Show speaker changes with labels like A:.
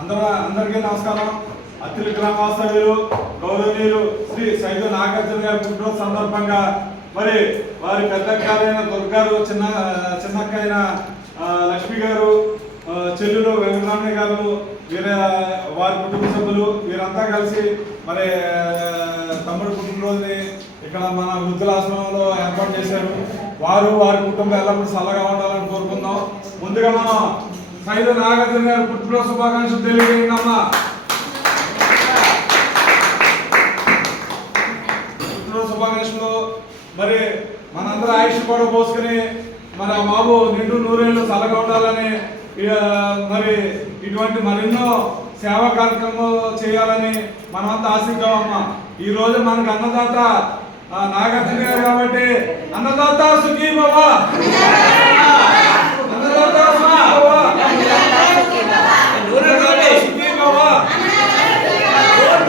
A: అందరూ అందరికీ నమస్కారం. అత్తిలి గ్రామవాస్తవ్యులు గౌరవనీయులు శ్రీ సైదు నాగార్జున గారి పుట్టినరోజు సందర్భంగా మరి వారి పెద్దక్కారైన దుర్గారు చిన్న చిన్నక్క అయిన లక్ష్మి గారు చెల్లెలు వెంకటరమణ గారు వీరి వారి కుటుంబ సభ్యులు వీరంతా కలిసి మరి తమ్ముడు పుట్టినరోజుని ఇక్కడ మన వృద్ధులాశ్రమంలో ఏర్పాటు చేశారు. వారు వారి కుటుంబం ఎల్లప్పుడూ చల్లగా ఉండాలని కోరుకుందాం. ముందుగా మనం సైదు నాగార్జున గారు పుట్టినరోజు శుభాకాంక్షలు తెలియజేయండమ్మా. పుట్టినరోజు శుభాకాంక్షలు. మరి మనందరూ ఆయుష్ కూడా పోసుకుని మరి ఆ బాబు నిండు నూరేళ్ళు చల్లగా ఉండాలని ఇక మరి ఇటువంటి మరెన్నో సేవా కార్యక్రమం చేయాలని మనమంతా ఆశిద్దామమ్మా. ఈ రోజు మనకు అన్నదాత నాగార్జున గారు కాబట్టి అన్నదాత సుఖీ బాబా